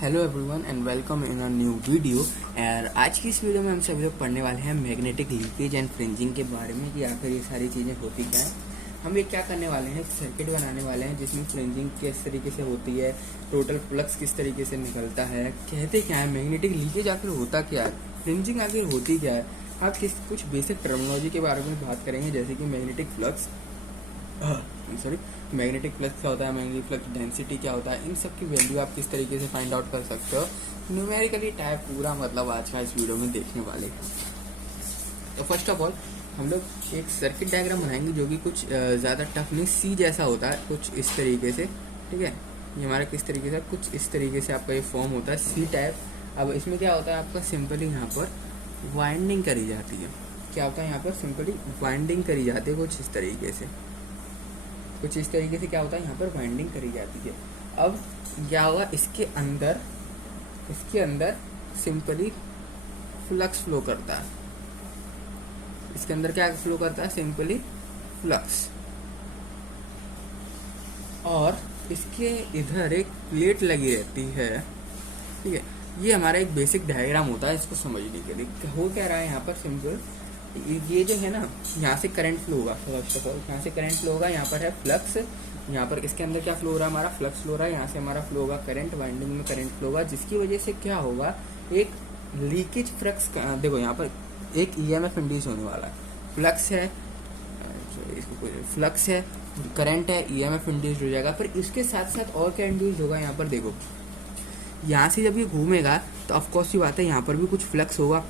Hello everyone and welcome in a new video. और आज की इस वीडियो में हम सभी लोग पढ़ने वाले हैं मैग्नेटिक लीकेज एंड फ्रिंजिंग के बारे में कि आखिर ये सारी चीज़ें होती क्या हैं। हम ये क्या करने वाले हैं, सर्किट बनाने वाले हैं जिसमें फ्रिंजिंग किस तरीके से होती है, टोटल फ्लक्स किस तरीके से निकलता है, कहते क्या है, मैग्नेटिक लीकेज आखिर होता क्या है, फ्रिंजिंग आखिर होती क्या है। आप कुछ बेसिक टर्मिनोलॉजी के बारे में बात करेंगे जैसे कि मैग्नेटिक फ्लक्स मैग्नेटिक फ्लक्स क्या होता है, मैग्नेटिक फ्लक्स डेंसिटी क्या होता है, इन सब की वैल्यू आप किस तरीके से फाइंड आउट कर सकते हो। न्यूमेरिकली टाइप पूरा मतलब आज का इस वीडियो में देखने वाले हैं। तो फर्स्ट ऑफ ऑल हम लोग एक सर्किट डायग्राम बनाएंगे जो कि कुछ ज़्यादा टफ नहीं, सी जैसा होता है कुछ इस तरीके से। ठीक है, ये हमारा किस तरीके से, कुछ इस तरीके से आपका ये फॉर्म होता है सी टाइप। अब इसमें क्या होता है, आपका सिंपली यहाँ पर वाइंडिंग करी जाती है। क्या होता है यहाँ पर, सिंपली वाइंडिंग करी जाती है कुछ इस तरीके से, कुछ इस तरीके से क्या होता है यहाँ पर वाइंडिंग करी जाती है। अब क्या होगा, इसके अंदर सिंपली फ्लक्स फ्लो करता है। इसके अंदर क्या फ्लो करता है, सिंपली फ्लक्स। और इसके इधर एक प्लेट लगी रहती है। ठीक है, ये हमारा एक बेसिक डायग्राम होता है इसको समझने के लिए। हो क्या रहा है यहाँ पर, सिंपल ये जो है ना, यहाँ से करंट फ्लो होगा। फर्स्ट ऑफ ऑल यहाँ से करंट फ्लो होगा, यहाँ पर है फ्लक्स, यहाँ पर इसके अंदर क्या फ्लो हो रहा है, हमारा फ्लक्स फ्लो हो रहा है। यहाँ से हमारा फ्लो होगा करंट, वाइंडिंग में करंट फ्लो होगा, जिसकी वजह से क्या होगा, एक लीकेज फ्लक्स। देखो यहाँ पर एक ईएमएफ इंड्यूस होने वाला है, फ्लक्स है, फ्लक्स है, करंट है, ईएमएफ इंड्यूस हो जाएगा। पर इसके साथ साथ और क्या इंड्यूस होगा, यहाँ पर देखो, यहाँ से जब ये घूमेगा तो ऑफकोर्स ये बात है यहाँ पर भी कुछ फ्लक्स होगा।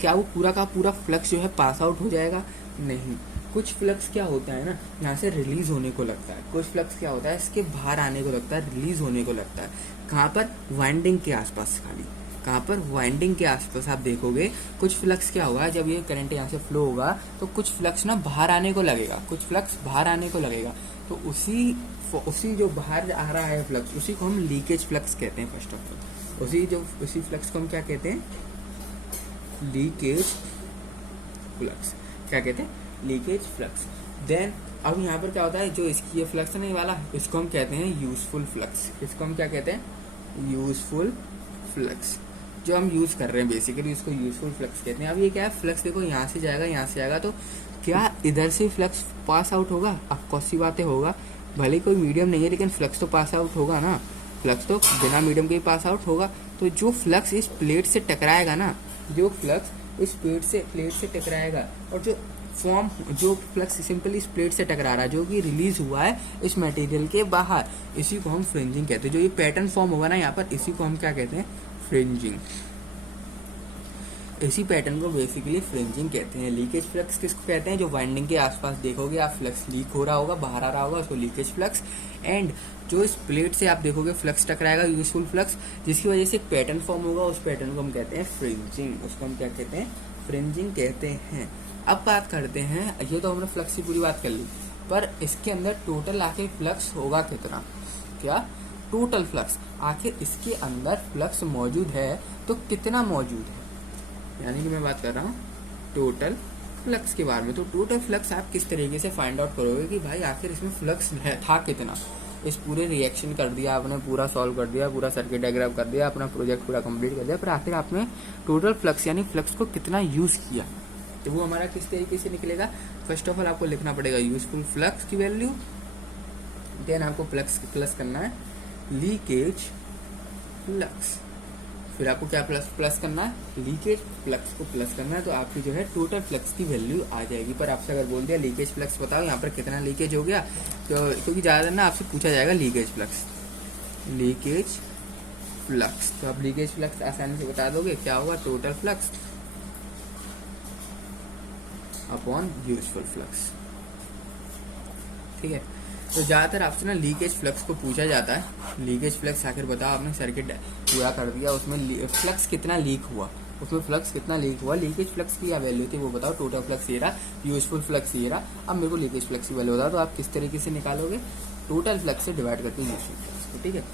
क्या वो पूरा का पूरा फ्लक्स जो है पास आउट हो जाएगा? नहीं, कुछ फ्लक्स क्या होता है ना, यहाँ से रिलीज होने को लगता है। कुछ फ्लक्स क्या होता है, इसके बाहर आने को लगता है, रिलीज होने को लगता है। कहाँ पर, वाइंडिंग के आसपास। खाली कहाँ पर, वाइंडिंग के आसपास। आप देखोगे कुछ फ्लक्स क्या होगा, जब ये करंट यहाँ से फ्लो होगा तो कुछ फ्लक्स ना बाहर आने को लगेगा, कुछ फ्लक्स बाहर आने को लगेगा। तो उसी जो बाहर आ रहा है फ्लक्स, उसी को हम लीकेज फ्लक्स कहते हैं। फर्स्ट ऑफ ऑल उसी फ्लक्स को हम क्या कहते हैं, लीकेज फ्लक्स। क्या कहते हैं, लीकेज फ्लक्स। देन अब यहाँ पर क्या होता है, जो इसकी ये फ्लक्स नहीं वाला, इसको हम कहते हैं यूजफुल फ्लक्स। इसको हम क्या कहते हैं, यूजफुल फ्लक्स। जो हम यूज कर रहे हैं बेसिकली उसको यूजफुल फ्लक्स कहते हैं। अब ये क्या है, फ्लक्स देखो यहाँ से जाएगा, यहाँ से जाएगा, तो क्या इधर से फ्लक्स पास आउट होगा? अब कौन सी बातें होगा, भले कोई मीडियम नहीं है लेकिन फ्लक्स तो पास आउट होगा ना, फ्लक्स तो बिना मीडियम के ही पास आउट होगा। तो जो फ्लक्स इस प्लेट से टकराएगा ना, जो फ्लक्स इस प्लेट से टकराएगा, और जो फ्लक्स सिंपली इस प्लेट से टकरा रहा है, जो कि रिलीज हुआ है इस मटेरियल के बाहर, इसी को हम फ्रिंजिंग कहते हैं। जो ये पैटर्न फॉर्म होगा ना यहाँ पर, इसी को हम क्या कहते हैं, फ्रिंजिंग। इसी पैटर्न को बेसिकली फ्रिंजिंग कहते हैं। लीकेज फ्लक्स किसको कहते हैं, जो वाइंडिंग के आसपास देखोगे आप फ्लक्स लीक हो रहा होगा, बाहर आ रहा होगा, उसको लीकेज फ्लक्स। एंड जो इस प्लेट से आप देखोगे फ्लक्स टकराएगा, यूजफुल फ्लक्स, जिसकी वजह से एक पैटर्न फॉर्म होगा, उस पैटर्न को हम कहते हैं फ्रिंजिंग। उसको हम क्या कहते हैं, फ्रिंजिंग कहते हैं। अब बात करते हैं, ये तो हमने फ्लक्स की पूरी बात कर ली, पर इसके अंदर टोटल आखिर फ्लक्स होगा कितना, क्या टोटल फ्लक्स, आखिर इसके अंदर फ्लक्स मौजूद है तो कितना मौजूद है, यानी कि मैं बात कर रहा हूँ टोटल फ्लक्स के बारे में। तो टोटल फ्लक्स आप किस तरीके से फाइंड आउट करोगे कि भाई आखिर इसमें फ्लक्स था कितना। इस पूरे रिएक्शन कर दिया आपने, पूरा सॉल्व कर दिया, पूरा सर्किट डायग्राम कर दिया, अपना प्रोजेक्ट पूरा कंप्लीट कर दिया, पर आखिर आपने टोटल फ्लक्स यानी फ्लक्स को कितना यूज किया, तो वो हमारा किस तरीके से निकलेगा। फर्स्ट ऑफ ऑल आपको लिखना पड़ेगा यूजफुल फ्लक्स की वैल्यू, देन आपको प्लस करना है लीकेज फ्लक्स, फिर आपको क्या प्लस करना है, लीकेज फ्लक्स को प्लस करना है, तो आपकी जो है टोटल फ्लक्स की वैल्यू आ जाएगी। पर आपसे अगर बोल दिया लीकेज फ्लक्स बताओ यहाँ पर कितना लीकेज हो गया, तो क्योंकि ज़्यादा ना आपसे पूछा जाएगा लीकेज फ्लक्स, तो आप लीकेज फ्लक्स आसानी से बता दोगे, क्या होगा, total flux upon useful flux. ठीक है, तो ज़्यादातर आपसे ना लीकेज फ्लक्स को पूछा जाता है। लीकेज फ्लक्स आखिर बताओ, आपने सर्किट पूरा कर दिया, उसमें फ्लक्स कितना लीक हुआ, लीकेज फ्लक्स की क्या वैल्यू थी वो बताओ, टोटल फ्लक्स ये रहा, यूजफुल फ्लक्स ये रहा। अब मेरे को लीकेज फ्लक्स की वैल्यू बताओ, तो आप किस तरीके से निकालोगे, टोटल फ्लक्स से डिवाइड करके यूजफुल फ्लक्स को। ठीक है,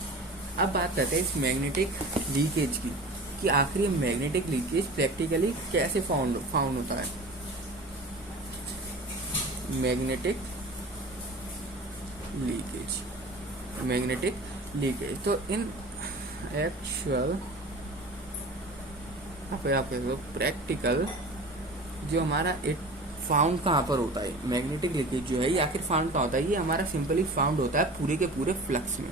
अब बात करते हैं इस मैग्नेटिक लीकेज की, कि आखिर ये मैग्नेटिक लीकेज प्रैक्टिकली कैसे फाउंड होता है। मैग्नेटिक लीकेज, तो इन एक्चुअल फिर आप कह लो प्रैक्टिकल जो हमारा इट फाउंड कहाँ पर होता है, मैग्नेटिक लीकेज जो है ये आखिर फाउंड कहाँ होता है, ये हमारा सिंपली फाउंड होता है पूरे के पूरे फ्लक्स में।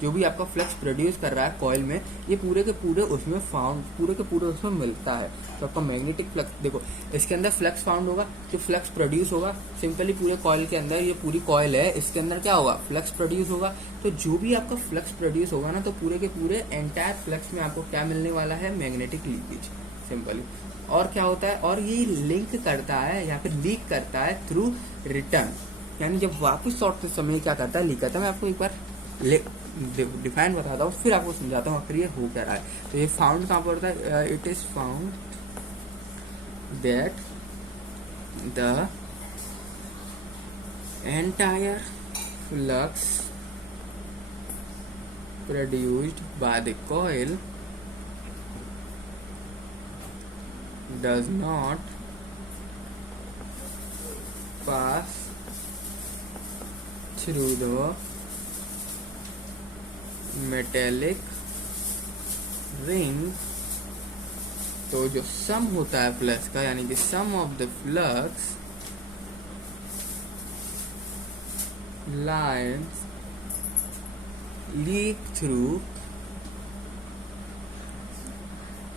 जो भी आपका फ्लक्स प्रोड्यूस कर रहा है कॉइल में, ये पूरे के पूरे उसमें फाउंड, पूरे के पूरे उसमें मिलता है। तो आपका मैग्नेटिक फ्लक्स देखो, इसके अंदर फ्लक्स फाउंड होगा, जो फ्लक्स प्रोड्यूस होगा सिंपली पूरे कॉइल के अंदर, ये पूरी कॉइल है इसके अंदर क्या होगा, फ्लक्स प्रोड्यूस होगा। तो जो भी आपका फ्लक्स प्रोड्यूस होगा ना, तो पूरे के पूरे एंटायर फ्लक्स में आपको क्या मिलने वाला है, मैग्नेटिक लीकेज सिंपली। और क्या होता है, और ये लिंक करता है या फिर लीक करता है थ्रू रिटर्न, यानी जब वापस लौटते समय क्या करता है, लीक करता है। मैं आपको एक बार डिफाइन बताता हूँ, फिर आपको समझाता हूँ आखिर ये हो क्या रहा है। तो ये फाउंड कहाँ पर होता है, it is found that the entire flux produced by the coil does not pass through the metallic ring। तो जो सम होता है फ्लक्स का, यानी कि sum of the flux lines leak through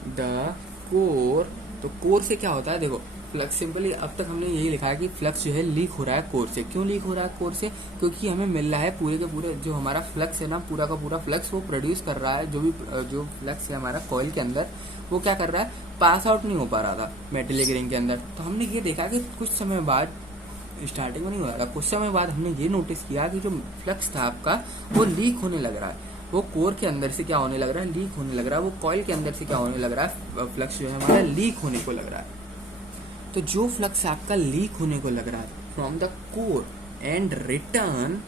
the core. तो कोर से क्या होता है, देखो फ्लक्स सिंपली अब तक हमने यही लिखा है कि फ्लक्स जो है लीक हो रहा है कोर से। क्यों लीक हो रहा है कोर से, क्योंकि हमें मिल रहा है पूरे के पूरे जो हमारा फ्लक्स है ना, पूरा का पूरा फ्लक्स वो प्रोड्यूस कर रहा है। जो फ्लक्स है हमारा कॉइल के अंदर, वो क्या कर रहा है, पास आउट नहीं हो पा रहा था मेटेलिक रिंग के अंदर। तो हमने ये देखा कि कुछ समय बाद, स्टार्टिंग में नहीं हो रहा था, कुछ समय बाद हमने ये नोटिस किया कि जो फ्लक्स था आपका वो लीक होने लग रहा है। वो कोर के अंदर से क्या होने लग रहा है, लीक होने लग रहा है। वो कॉइल के अंदर से क्या होने लग रहा है, फ्लक्स जो है हमारा लीक होने को लग रहा है। तो जो फ्लक्स आपका लीक होने को लग रहा है from the core and return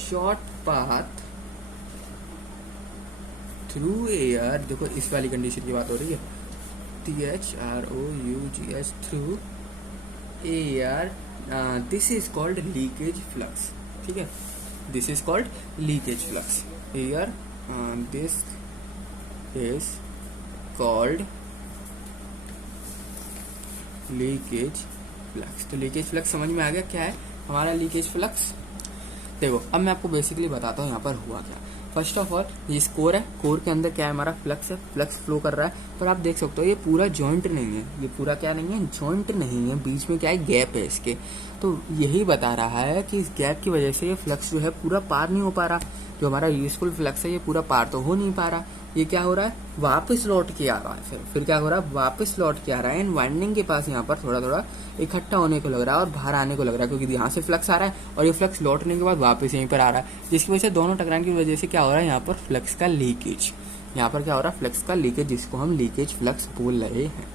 short path through air, देखो इस वाली कंडीशन की बात हो रही है, THROUGH through air, this is called leakage flux. ठीक है, this is called leakage flux air, this is called leakage flux. तो लीकेज फ्लक्स समझ में आ गया क्या है हमारा लीकेज फ्लक्स। देखो अब मैं आपको बेसिकली बताता हूँ यहाँ पर हुआ क्या। फर्स्ट ऑफ ऑल ये कोर है, कोर के अंदर क्या है, हमारा फ्लक्स है, फ्लक्स फ्लो कर रहा है। पर आप देख सकते हो ये पूरा जॉइंट नहीं है, ये पूरा क्या नहीं है, जॉइंट नहीं है, बीच में क्या है, गैप है इसके। तो यही बता रहा है कि इस गैप की वजह से ये फ्लक्स जो है पूरा पार नहीं हो पा रहा। जो हमारा यूजफुल फ्लक्स है ये पूरा पार तो हो नहीं पा रहा, ये क्या हो रहा है, वापस लौट के आ रहा है। फिर क्या हो रहा है, वापस लौट के आ रहा है एंड वाइंडिंग के पास यहाँ पर थोड़ा थोड़ा इकट्ठा होने को लग रहा है और बाहर आने को लग रहा है, क्योंकि यहाँ से फ्लक्स आ रहा है और ये फ्लक्स लौटने के बाद वापस यहीं पर आ रहा है, जिसकी वजह से दोनों टकराने की वजह से क्या हो रहा है, यहाँ पर फ्लक्स का लीकेज। यहाँ पर क्या हो रहा है, फ्लक्स का लीकेज, जिसको हम लीकेज फ्लक्स बोल रहे हैं,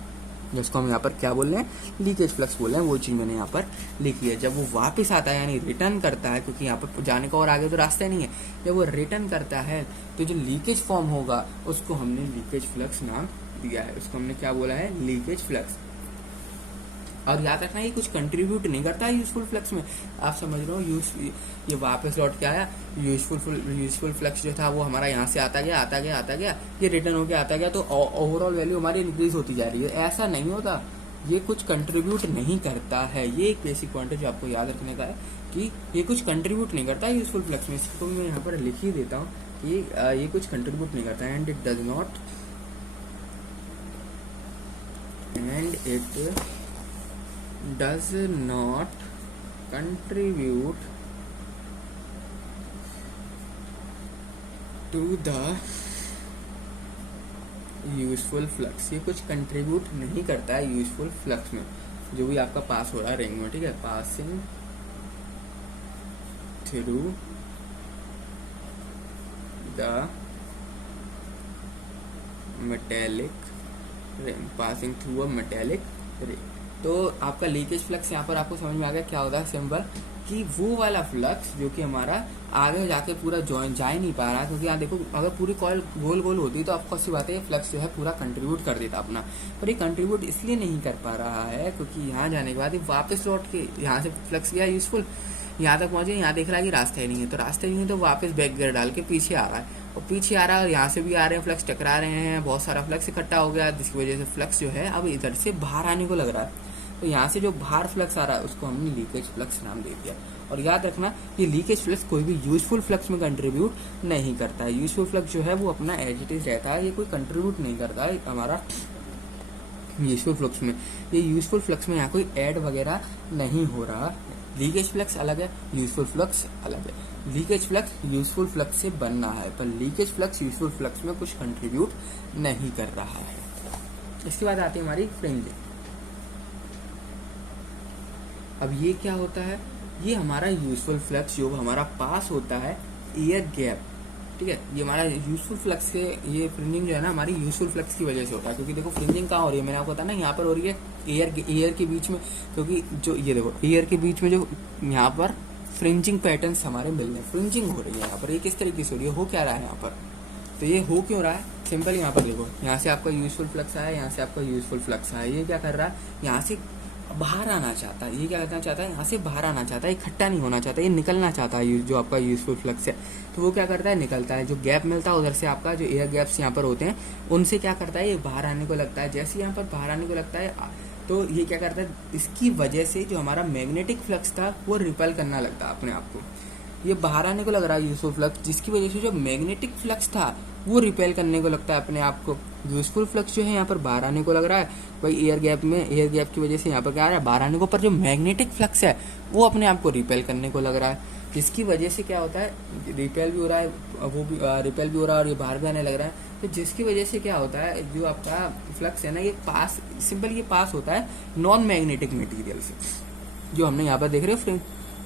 जिसको हम यहाँ पर क्या बोल रहे हैं, लीकेज फ्लक्स बोल रहे हैं। वो चीज़ मैंने यहाँ पर लिखी है। जब वो वापस आता है यानी रिटर्न करता है, क्योंकि यहाँ पर जाने का और आगे तो रास्ता नहीं है, जब वो रिटर्न करता है तो जो लीकेज फॉर्म होगा उसको हमने लीकेज फ्लक्स नाम दिया है। उसको हमने क्या बोला है, लीकेज फ्लक्स। और याद रखना ये कुछ कंट्रीब्यूट नहीं करता है यूजफुल फ्लक्स में। आप समझ रहे हो, ये वापस लौट के आया, यूजफुल फ्लक्स जो था वो हमारा यहाँ से आता गया, ये रिटर्न होके आता गया, तो ओवरऑल वैल्यू हमारी इंक्रीज होती जा रही है। ऐसा नहीं होता, ये कुछ कंट्रीब्यूट नहीं करता है। ये एक बेसिक पॉइंट है जो आपको याद रखने का है कि ये कुछ कंट्रीब्यूट नहीं करता है यूजफुल फ्लक्स में। इसको मैं यहाँ पर लिख ही देता हूँ कि ये कुछ कंट्रीब्यूट नहीं करता है, and it does not contribute to the useful flux. ये कुछ कंट्रीब्यूट नहीं करता है यूजफुल फ्लक्स में, जो भी आपका पास हो रहा है रिंग में। ठीक है, passing through the metallic ring, passing through a metallic ring. तो आपका लीकेज फ्लक्स यहाँ पर आपको समझ में आ गया क्या होता है, सिंबल कि वो वाला फ्लक्स जो कि हमारा आगे जाके पूरा जॉइन जा ही नहीं पा रहा, क्योंकि यहाँ देखो अगर पूरी कॉइल गोल गोल होती तो आपको सी बात है ये फ्लक्स जो है पूरा कंट्रीब्यूट कर देता अपना। पर ये कंट्रीब्यूट इसलिए नहीं कर पा रहा है क्योंकि यहाँ जाने के बाद ये वापस लौट के यहाँ से फ्लक्स गया यूजफुल, यहाँ तक पहुंचे, यहाँ देख रहा है कि रास्ता ही नहीं है, तो रास्ता ही नहीं है तो वापस बैक गियर डाल के पीछे आ रहा है, और पीछे आ रहा है और यहाँ से भी आ रहे हैं फ्लक्स, टकरा रहे हैं, बहुत सारा फ्लक्स इकट्ठा हो गया, जिसकी वजह से फ्लक्स जो है अब इधर से बाहर आने को लग रहा है। तो यहाँ से जो बाहर फ्लक्स आ रहा है उसको हमने लीकेज फ्लक्स नाम दे दिया। और याद रखना ये लीकेज फ्लक्स कोई भी यूजफुल फ्लक्स में कंट्रीब्यूट नहीं करता है। यूजफुल फ्लक्स जो है वो अपना एज इट इज रहता है, ये कोई कंट्रीब्यूट नहीं करता है हमारा यूजफुल फ्लक्स में। ये यूजफुल फ्लक्स में यहाँ कोई ऐड वगैरह नहीं हो रहा। लीकेज फ्लक्स अलग है, यूजफुल फ्लक्स अलग है। लीकेज फ्लक्स यूजफुल फ्लक्स से बनना है, पर लीकेज फ्लक्स यूजफुल फ्लक्स में कुछ कंट्रीब्यूट नहीं कर रहा है। इसके बाद आती है हमारी फ्रिंजिंग। अब ये क्या होता है, ये हमारा यूजफुल फ्लक्स जो हमारा पास होता है एयर गैप, ठीक है, ये हमारा यूजफुल फ्लक्स से, ये फ्रिंजिंग जो है ना हमारी यूजफुल फ्लक्स की वजह से होता है। क्योंकि देखो फ्रिंजिंग कहाँ हो रही है, मैंने आपको बताया ना यहाँ पर हो रही है एयर के बीच में, क्योंकि जो ये देखो एयर के बीच में जो यहाँ पर फ्रिंजिंग पैटर्न्स हमारे मिल रहे हैं, फ्रिंजिंग हो रही है यहाँ पर। ये किस तरीके से हो रही है, हो क्या रहा है यहाँ पर, तो ये हो क्यों रहा है, सिंपल यहाँ पर देखो, यहाँ से आपका यूजफुल फ्लक्स आया, यहाँ से आपका यूजफुल फ्लक्स आया, ये क्या कर रहा है, यहाँ से बाहर आना चाहता है, ये क्या करना चाहता है, यहाँ से बाहर आना चाहता है, इकट्ठा नहीं होना चाहता, ये निकलना चाहता है, जो आपका यूजफुल फ्लक्स है। तो वो क्या करता है, निकलता है, जो गैप मिलता है उधर से आपका जो एयर गैप्स यहाँ पर होते हैं उनसे क्या करता है, ये बाहर आने को लगता है। जैसे यहाँ पर बाहर आने को लगता है तो ये क्या करता है, इसकी वजह से जो हमारा मैग्नेटिक फ्लक्स था वो रिपेल करना लगता है अपने आप को। ये बाहर आने को लग रहा है यूजफुल फ्लक्स, जिसकी वजह से जो मैग्नेटिक फ्लक्स था वो रिपेल करने को लगता है अपने आप को। यूजफुल फ्लक्स जो है यहाँ पर बाहर आने को लग रहा है, भाई एयर गैप की वजह से यहाँ पर क्या आ रहा है, बाहर आने को, पर जो मैग्नेटिक फ्लक्स है वो अपने आप को रिपेल करने को लग रहा है, जिसकी वजह से क्या होता है, रिपेल भी हो रहा है, वो भी रिपेल भी हो रहा है और ये बाहर भी आने लग रहा है। तो जिसकी वजह से क्या होता है, जो आपका फ्लक्स है ना ये पास, सिंपल ये पास होता है नॉन मैग्नेटिक मटेरियल से, जो हमने यहाँ पर देख रहे हो फ्रेंड,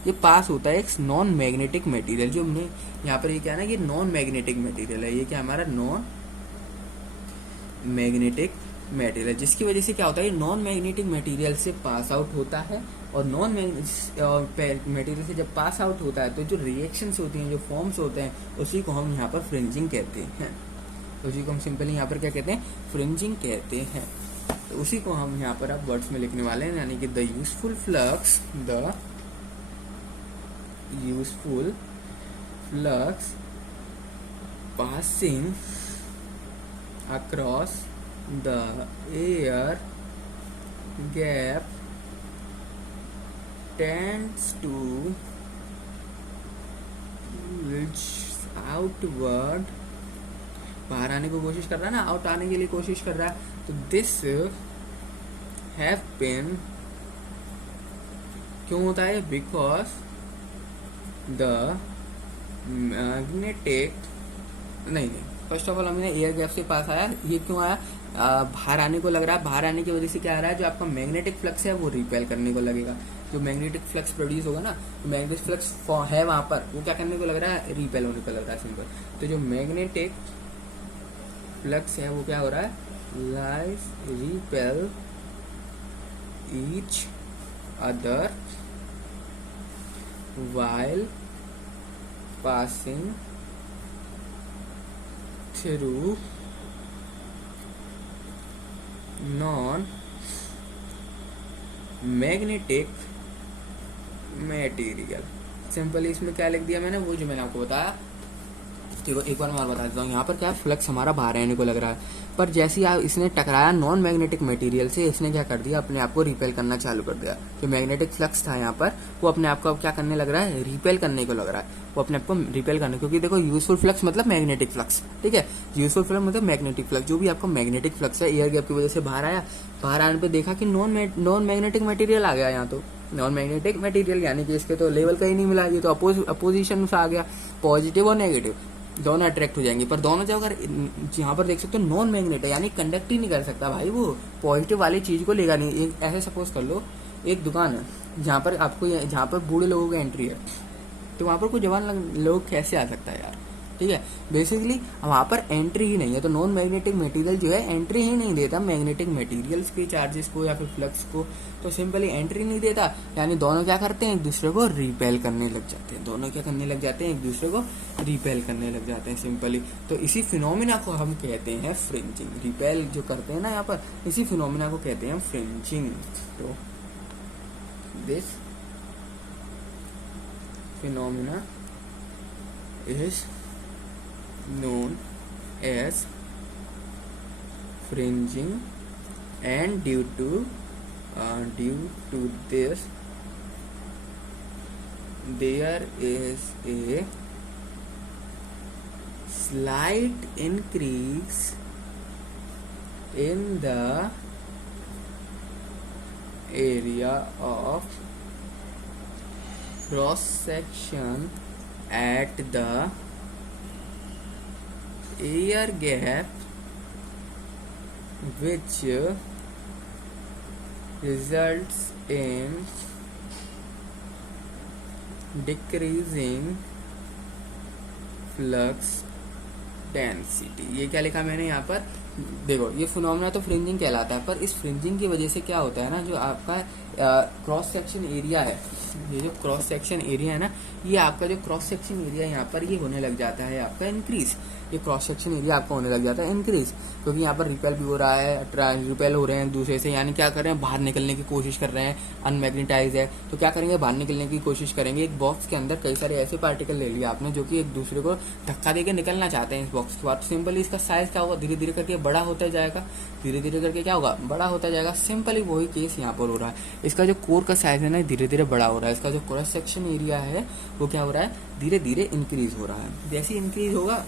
ये पास होता है एक नॉन मैग्नेटिक मटेरियल, जो हमने यहाँ पर ये क्या है ना, ये नॉन मैग्नेटिक मटेरियल है, ये क्या हमारा नॉन मैग्नेटिक मटेरियल, जिसकी वजह से क्या होता है, ये नॉन मैग्नेटिक मटेरियल से पास आउट होता है। और नॉन मटेरियल से जब पास आउट होता है तो जो रिएक्शंस होती हैं, जो फॉर्म्स होते हैं, उसी को हम यहाँ पर फ्रिंजिंग कहते हैं। उसी को हम सिंपली यहाँ पर क्या कहते हैं, फ्रिंजिंग कहते हैं। तो उसी को हम यहाँ पर अब वर्ड्स में लिखने वाले हैं, यानी कि the useful flux, the useful flux passing across the air gap tends to bulge outward, बाहर आने की कोशिश कर रहा है ना, आउट आने के लिए कोशिश कर रहा है। तो दिस हैपन क्यों होता है, बिकॉज द मैग्नेटिक, नहीं फर्स्ट ऑफ ऑल हमने एयर गैप से पास आया, ये क्यों आया, बाहर आने को लग रहा है, बाहर आने की वजह से क्या आ रहा है, जो आपका मैग्नेटिक फ्लक्स है वो रिपेल करने को लगेगा। जो मैग्नेटिक फ्लक्स प्रोड्यूस होगा ना, तो मैग्नेटिक फ्लक्स है वहां पर, वो क्या करने को लग रहा है, रिपेल होने को लग रहा है सिंपल। तो जो मैग्नेटिक फ्लक्स है वो क्या हो रहा है, lines repel each other while passing through non-magnetic material। Simply इसमें क्या लिख दिया मैंने, वो जो मैंने आपको बताया। देखो एक बार मैं और बता देता हूँ, यहाँ पर क्या फ्लक्स हमारा बाहर आने को लग रहा है, पर जैसे ही इसने टकराया नॉन मैग्नेटिक मटेरियल से, इसने क्या कर दिया, अपने आप को रिपेल करना चालू कर दिया। जो मैग्नेटिक फ्लक्स था यहाँ पर वो अपने आप को अब क्या करने लग रहा है, रिपेल करने को लग रहा है, वो अपने आप को रिपेल करने, क्योंकि देखो यूजफुल फ्लक्स मतलब मैग्नेटिक फ्लक्स, ठीक है, यूजफुल फ्लक्स मतलब मैग्नेटिक फ्लक्स। जो भी आपका मैग्नेटिक फ्लक्स है एयर गैप की वजह से बाहर आया, बाहर आने पर देखा कि नॉन मैग्नेटिक मटेरियल आ गया यहाँ, तो नॉन मैग्नेटिक मटेरियल यानी कि इसके तो लेवल का ही नहीं मिला, ये तो अपोजिशन से आ गया, पॉजिटिव और नेगेटिव दोनों अट्रैक्ट हो जाएंगे। पर दोनों जब अगर यहाँ पर देख सकते हो नॉन मैग्नेट है, यानी कंडक्ट ही नहीं कर सकता भाई, वो पॉजिटिव वाली चीज को लेगा नहीं। एक ऐसे सपोज कर लो, एक दुकान है जहाँ पर आपको, जहाँ पर बूढ़े लोगों की एंट्री है, तो वहाँ पर कोई जवान लोग कैसे आ सकता है यार, ठीक है। बेसिकली वहाँ पर एंट्री ही नहीं है, तो नॉन मैग्नेटिक मटेरियल जो है एंट्री ही नहीं देता मैग्नेटिक मटेरियल्स के चार्जेस को या फिर फ्लक्स को, तो सिंपली एंट्री नहीं देता, यानी दोनों क्या करते हैं, एक दूसरे को रिपेल करने लग जाते हैं। दोनों क्या करने लग जाते हैं, एक दूसरे को रिपेल करने लग जाते हैं सिंपली। तो इसी फिनोमिना को हम कहते हैं फ्रिंजिंग। रिपेल जो करते हैं ना यहाँ पर, इसी फिनोमिना को कहते हैं फ्रिंजिंग। तो this phenomena is known as fringing, and due to this there is a slight increase in the area of cross section at the air gap, which results in decreasing flux density. ये क्या लिखा मैंने यहाँ पर, देखो ये phenomena तो fringing कहलाता है, पर इस फ्रिंजिंग की वजह से क्या होता है ना, जो आपका क्रॉस सेक्शन एरिया है, ये जो क्रॉस सेक्शन एरिया है ना, ये आपका जो क्रॉस सेक्शन एरिया यहाँ पर ये होने लग जाता है आपका इंक्रीज। ये क्रॉस सेक्शन एरिया आपका होने लग जाता है इंक्रीज, क्योंकि यहाँ पर रिपेल भी हो रहा है, रिपेल हो रहे हैं दूसरे से, यानी क्या कर रहे हैं, बाहर निकलने की कोशिश कर रहे हैं, अनमैग्नेटाइज है तो क्या करेंगे, बाहर निकलने की कोशिश करेंगे। एक बॉक्स के अंदर कई सारे ऐसे पार्टिकल ले लिए आपने जो कि एक दूसरे को धक्का देके निकलना चाहते हैं इस बॉक्स के बाद। सिंपली इसका साइज क्या होगा, धीरे धीरे करके बड़ा होता जाएगा, धीरे धीरे करके क्या होगा, बड़ा होता जाएगा। सिंपली वही केस यहाँ पर हो रहा है। इसका जो कोर का साइज है ना धीरे धीरे बड़ा हो रहा है, इसका जो क्रॉस सेक्शन एरिया है वो क्या हो रहा है, धीरे धीरे इंक्रीज हो रहा है। जैसे इंक्रीज होगा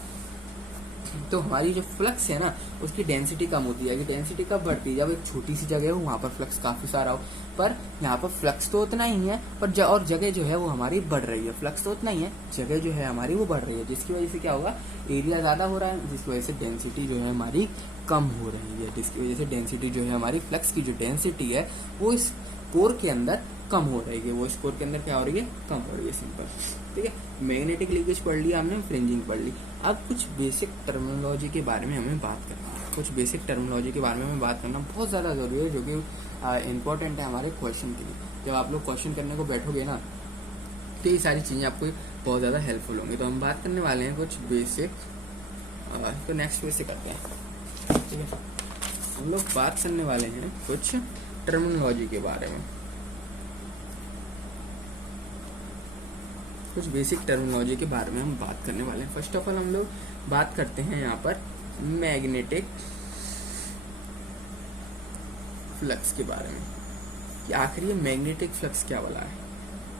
तो हमारी जो फ्लक्स है ना उसकी डेंसिटी कम होती है। डेंसिटी कब बढ़ती है, जब एक छोटी सी जगह हो वहां पर फ्लक्स काफी सारा हो, पर यहाँ पर फ्लक्स तो उतना ही है, पर और जगह जो है वो हमारी बढ़ रही है। फ्लक्स तो उतना ही है, जगह जो है हमारी वो बढ़ रही है, जिसकी वजह से क्या होगा, एरिया ज्यादा हो रहा है, जिसकी वजह से डेंसिटी जो है हमारी कम हो रही है, जिसकी वजह से डेंसिटी जो है हमारी फ्लक्स की जो डेंसिटी है वो इस कोर के अंदर कम हो रही है, वो इस कोर के अंदर क्या हो रही है, कम हो रही है। सिंपल, ठीक है। मैग्नेटिक लीकेज पढ़ लिया हमने, फ्रिंजिंग पढ़ ली। अब कुछ बेसिक टर्मिनोलॉजी के बारे में हमें बात करना है, कुछ बेसिक टर्मिनोलॉजी के बारे में हमें बात करना बहुत ज़्यादा ज़रूरी है, जो कि इम्पोर्टेंट है हमारे क्वेश्चन के लिए। जब आप लोग क्वेश्चन करने को बैठोगे ना तो ये सारी चीज़ें आपको बहुत ज़्यादा हेल्पफुल होंगी। तो हम बात करने वाले हैं कुछ बेसिक, तो नेक्स्ट पेज से करते हैं, ठीक है। हम लोग बात करने वाले हैं कुछ टर्मिनोलॉजी के बारे में, कुछ बेसिक टर्मिनोलॉजी के बारे में हम बात करने वाले हैं। फर्स्ट ऑफ ऑल हम लोग बात करते हैं यहाँ पर मैग्नेटिक फ्लक्स के बारे में, कि आखिर ये मैग्नेटिक फ्लक्स क्या वाला है।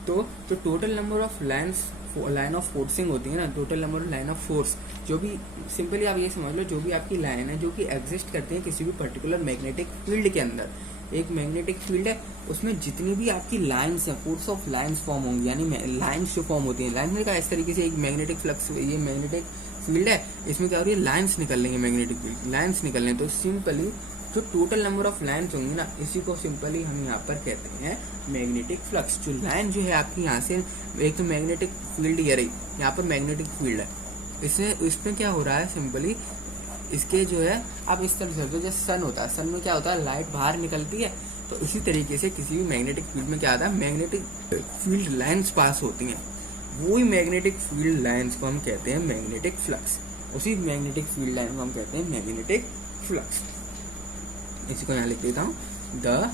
तो जो total number of line of forcing होती है ना, total number of line of force, जो भी सिंपली आप ये समझ लो, जो भी आपकी लाइन है जो कि एग्जिस्ट करती है किसी भी पर्टिकुलर मैग्नेटिक फील्ड के अंदर, एक मैग्नेटिक फील्ड है उसमें जितनी भी आपकी लाइंस हैं, फोर्स ऑफ लाइंस फॉर्म होंगी, यानी लाइंस जो फॉर्म होती हैं, लाइंस में क्या इस तरीके से एक मैग्नेटिक फ्लक्स, ये मैग्नेटिक फील्ड है, इसमें क्या हो रही है, लाइंस निकल लेंगे, मैग्नेटिक फील्ड लाइंस निकल लें। तो सिंपली जो टोटल नंबर ऑफ लाइंस होंगी ना, इसी को सिंपली हम यहाँ पर कहते हैं मैग्नेटिक फ्लक्स। जो लाइन जो है आपकी यहाँ से, एक तो मैग्नेटिक फील्ड ये रही, यहाँ पर मैग्नेटिक फील्ड है, इसमें क्या हो रहा है, सिंपली इसके जो है आप इस तरह से, जैसे सन होता है, सन में क्या होता है, लाइट बाहर निकलती है, तो इसी तरीके से किसी भी मैग्नेटिक फील्ड में क्या आता है, मैग्नेटिक फील्ड लाइंस पास होती हैं, वही मैग्नेटिक फील्ड लाइंस को हम कहते हैं मैग्नेटिक फ्लक्स। उसी मैग्नेटिक फील्ड लाइन को हम कहते हैं मैग्नेटिक फ्लक्स। इसी को यहाँ लिख देता हूँ, the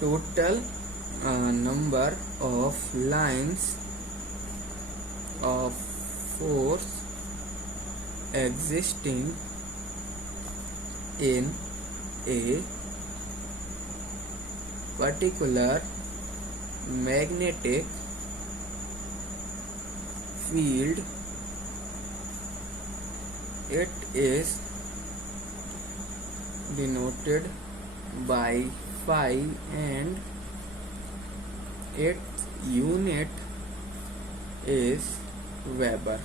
total number of lines of force existing in a particular magnetic field, it is denoted by phi and its unit is Weber।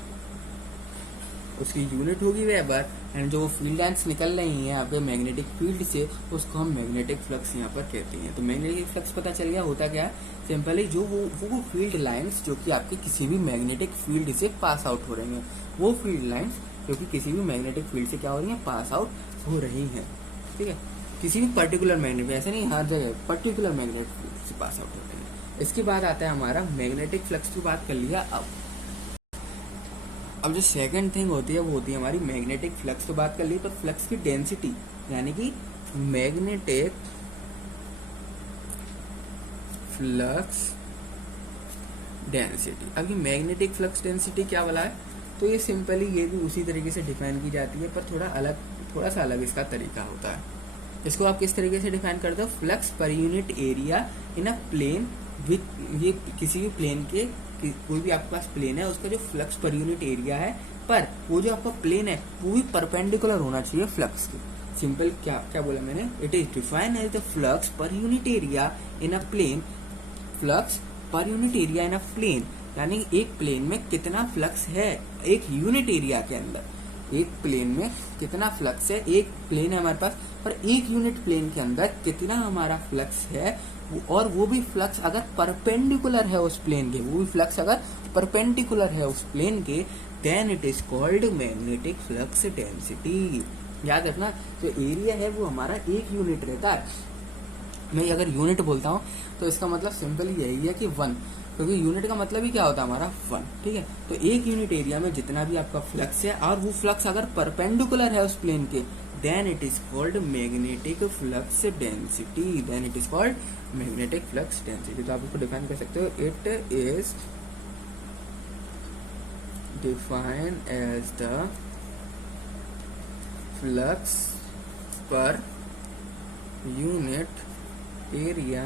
उसकी यूनिट होगी वेबर, एंड जो फील्ड लाइंस निकल रही हैं यहाँ पे मैग्नेटिक फील्ड से, उसको हम मैग्नेटिक फ्लक्स यहाँ पर कहते हैं। तो मैग्नेटिक फ्लक्स पता चल गया होता क्या, सिंपली जो वो फील्ड लाइंस जो कि आपके किसी भी मैग्नेटिक फील्ड से पास आउट हो रही हैं, वो फील्ड लाइंस जो कि किसी भी मैग्नेटिक फील्ड से क्या हो रही हैं, पास आउट हो रही हैं, ठीक है। किसी भी पर्टिकुलर मैग्नेट, ऐसे नहीं हर जगह, पर्टिकुलर मैग्नेटिक फील्ड से पास आउट हो रही है। इसके बाद आता है हमारा मैग्नेटिक फ्लक्स की बात कर लिया। अब जो सेकंड थिंग होती है वो होती है हमारी मैग्नेटिक फ्लक्स। तो बात कर ली, तो फ्लक्स की डेंसिटी, यानी कि मैग्नेटिक फ्लक्स डेंसिटी। अब ये मैग्नेटिक फ्लक्स डेंसिटी क्या बोला है, तो ये सिंपली ये भी उसी तरीके से डिफाइन की जाती है, पर थोड़ा सा अलग इसका तरीका होता है। इसको आप किस तरीके से डिफाइन करते हो, flux per unit area in a plane with, ये किसी भी प्लेन के कोई भी आपके पास प्लेन है उसका जो फ्लक्स पर यूनिट एरिया है, पर वो जो आपका प्लेन है वो भी परपेंडिकुलर होना चाहिए फ्लक्स के। सिंपल क्या क्या बोला मैंने, it is defined as the flux per unit area in a plane, flux per unit area in a plane, यानी एक प्लेन में कितना फ्लक्स है एक यूनिट एरिया के अंदर, एक प्लेन में कितना फ्लक्स है, एक प्लेन है हमारे पास पर एक यूनिट प्लेन के अंदर कितना हमारा फ्लक्स है, और वो भी फ्लक्स अगर परपेंडिकुलर है उस प्लेन के, वो भी फ्लक्स अगर परपेंडिकुलर है उस प्लेन के, then it is called magnetic flux density. याद रखना, जो एरिया है वो हमारा एक यूनिट रहता है। मैं अगर यूनिट बोलता हूँ तो इसका मतलब सिंपली यही है कि 1, क्योंकि यूनिट का मतलब ही क्या होता है हमारा 1, ठीक है। तो एक यूनिट एरिया में जितना भी आपका फ्लक्स है और वो फ्लक्स अगर परपेंडिकुलर है उस प्लेन के, then it is called magnetic flux density, then it is called magnetic flux density. तो आप इसको डिफाइन कर सकते हो, it is define as the flux per unit area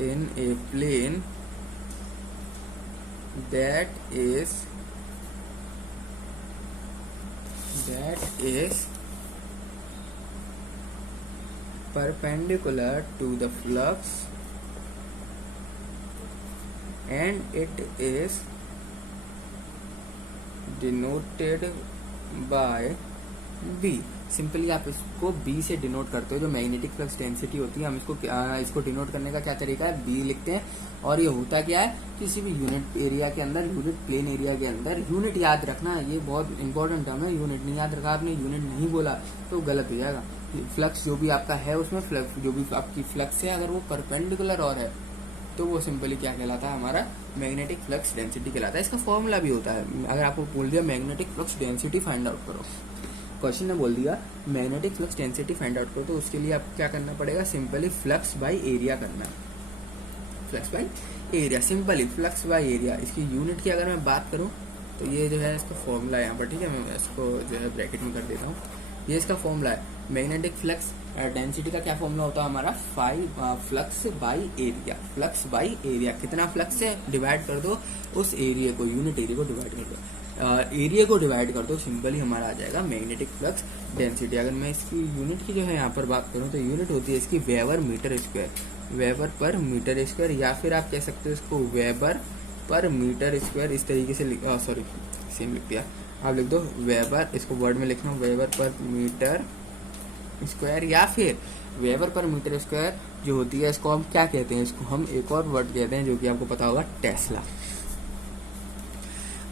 in a plane that is perpendicular to the flux and it is denoted by B। Simply आप इसको B से denote करते हो, जो मैग्नेटिक फ्लक्स डेंसिटी होती है, हम इसको डिनोट करने का क्या तरीका है, बी लिखते हैं। और ये होता क्या है, किसी भी यूनिट एरिया के अंदर, यूनिट प्लेन एरिया के अंदर, यूनिट याद रखना, ये बहुत इंपॉर्टेंट टर्म है, यूनिट नहीं याद रखा आपने, यूनिट नहीं बोला तो गलत हो जाएगा। फ्लक्स जो भी आपका है उसमें फ्लक्स, जो भी आपकी फ्लक्स है अगर वो परपेंडिकुलर और है तो वो सिंपली क्या कहलाता है, हमारा मैग्नेटिक फ्लक्स डेंसिटी कहलाता है। इसका फॉर्मूला भी होता है, अगर आपको बोल दिया magnetic flux density find out करो, क्वेश्चन ने बोल दिया magnetic flux density find out करो, तो उसके लिए आपको क्या करना पड़ेगा, सिंपली फ्लक्स बाय एरिया करना है, flux by area, simply flux by area. इसकी यूनिट की अगर मैं बात करूं तो ये जो है इसका फॉर्मूला है यहाँ पर, ठीक है, मैं इसको जो है ब्रैकेट में कर देता हूँ, ये इसका फॉर्मूला है। मैग्नेटिक फ्लक्स डेंसिटी का क्या फॉर्मूला होता है हमारा, flux by area, flux by area, कितना फ्लक्स है डिवाइड कर दो उस एरिया को, यूनिट एरिया को डिवाइड कर दो, एरिया को डिवाइड कर दो, सिंपली हमारा आ जाएगा मैग्नेटिक फ्लक्स डेंसिटी। अगर मैं इसकी यूनिट की जो है यहाँ पर बात करूँ तो यूनिट होती है इसकी weber metre square, weber per metre square, या फिर आप कह सकते हो इसको वेबर पर मीटर स्क्वायर, इस तरीके से सॉरी सेम लिख दिया, आप लिख दो वेबर, इसको वर्ड में लिखना वेबर पर मीटर स्क्वायर, या फिर वेबर पर मीटर स्क्वायर जो होती है इसको हम क्या कहते हैं, इसको हम एक और वर्ड कहते हैं जो कि आपको पता होगा, tesla.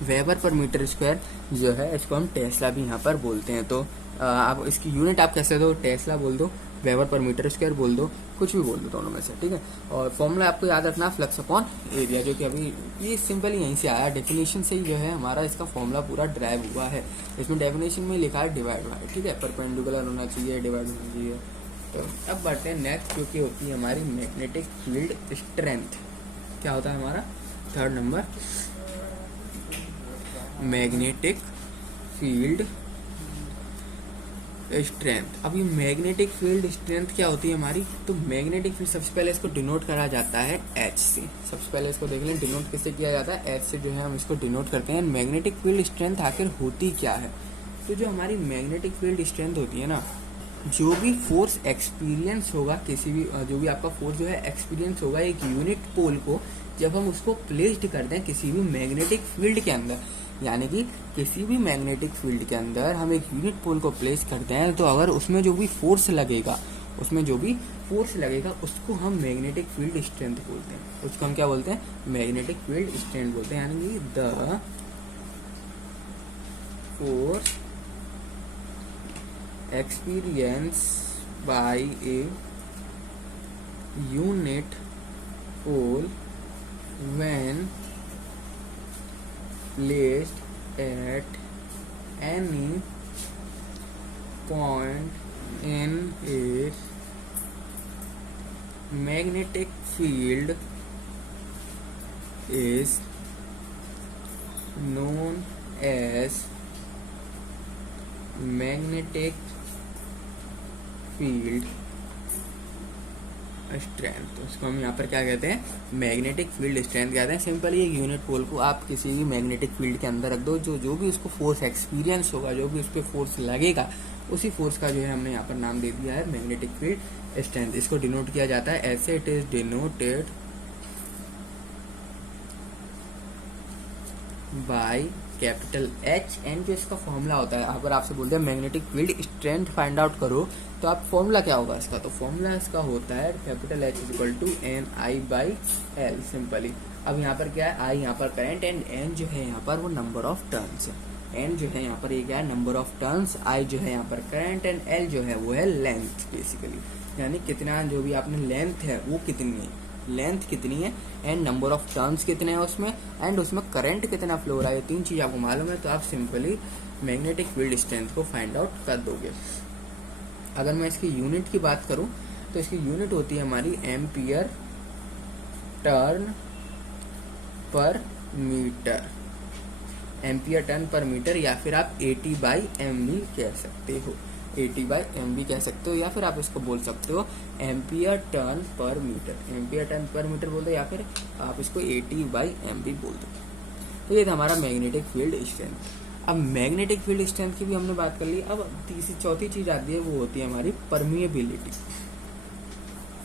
Weber per metre square जो है इसको हम टेस्ला भी यहाँ पर बोलते हैं। तो आप इसकी यूनिट आप कैसे दो, टेस्ला बोल दो, वेबर पर मीटर स्क्वायर बोल दो, कुछ भी बोल दो दोनों में से, ठीक है। और फॉर्मूला आपको याद रखना फ्लक्स अपॉन एरिया, जो कि अभी ये सिंपली यहीं से आया, डेफिनेशन से ही जो है हमारा इसका फॉर्मूला पूरा ड्राइव हुआ है। इसमें डेफिनेशन में लिखा है डिवाइड बाय, ठीक है, परपेंडिकुलर होना चाहिए, डिवाइड होना चाहिए। तो अब बढ़ते हैं नेक्स्ट, जो कि होती है हमारी मैग्नेटिक फील्ड स्ट्रेंथ। क्या होता है हमारा third number, magnetic field strength. अब ये मैग्नेटिक फील्ड स्ट्रेंथ क्या होती है हमारी, तो मैग्नेटिक फील्ड सबसे पहले इसको डिनोट करा जाता है एच से, सबसे पहले इसको देख लें डिनोट किससे किया जाता है, एच से जो है हम इसको डिनोट करते हैं। मैग्नेटिक फील्ड स्ट्रेंथ आखिर होती क्या है, तो जो हमारी मैग्नेटिक फील्ड स्ट्रेंथ होती है ना, जो भी फोर्स एक्सपीरियंस होगा, किसी भी जो भी आपका फोर्स जो है एक्सपीरियंस होगा एक यूनिट पोल को, जब हम उसको प्लेस्ड करते हैं किसी भी मैग्नेटिक फील्ड के अंदर, यानी कि किसी भी मैग्नेटिक फील्ड के अंदर हम एक यूनिट पोल को प्लेस करते हैं, तो अगर उसमें जो भी फोर्स लगेगा, उसको हम मैग्नेटिक फील्ड स्ट्रेंथ बोलते हैं, उसको हम क्या बोलते हैं, मैग्नेटिक फील्ड स्ट्रेंथ बोलते हैं। यानी कि the force experience by a unit pole when placed at any point in a magnetic field is known as magnetic field strength. उसको हम यहाँ पर क्या कहते हैं, मैग्नेटिक फील्ड स्ट्रेंथ कहते हैं। सिंपली एक यूनिट पोल को आप किसी भी मैग्नेटिक फील्ड के अंदर रख दो, जो भी उसको फोर्स एक्सपीरियंस होगा, जो भी उस पर फोर्स लगेगा, उसी फोर्स का जो है हमने यहाँ पर नाम दे दिया है मैग्नेटिक फील्ड स्ट्रेंथ। इसको डिनोट किया जाता है ऐसे, it is denoted by capital H. And जो इसका फॉर्मूला होता है, अगर आपसे बोलते हैं magnetic field strength find out करो, तो आप फॉर्मूला क्या होगा इसका, तो फॉर्मूला इसका होता है capital H is equal to N I by L simply. अब यहाँ पर क्या है, आई यहाँ पर करंट एंड एन जो है यहाँ पर वो नंबर ऑफ टर्न्स है। एन जो है यहाँ पर ये क्या है, नंबर ऑफ टर्न्स, आई जो है यहाँ पर करंट एंड एल जो है वो है लेंथ बेसिकली, यानी कितना जो भी आपने लेंथ है वो कितनी है, लेंथ कितनी है एंड नंबर ऑफ टर्न्स कितने हैं उसमें, एंड उसमें करंट कितना फ्लो हो रहा है, ये तीन चीज आपको मालूम है तो आप सिंपली मैग्नेटिक फील्ड स्ट्रेंथ को फाइंड आउट कर दोगे। अगर मैं इसकी यूनिट की बात करूं तो इसकी यूनिट होती है हमारी एम्पियर टर्न पर मीटर, एम्पियर टर्न पर मीटर, या फिर आप 80 बाई एम बी कह सकते हो, 80 बाई एम बी कह सकते हो, या फिर आप इसको बोल सकते हो एम्पियर टर्न पर मीटर, एम्पियर टर्न पर मीटर बोल दो, या फिर आप इसको 80 बाई एम बी बोल दो। तो ये था हमारा मैग्नेटिक फील्ड स्ट्रेंथ। अब मैग्नेटिक फील्ड स्ट्रेंथ की भी हमने बात कर ली। अब तीसरी चौथी चीज आती है, वो होती है हमारी परमिएबिलिटी।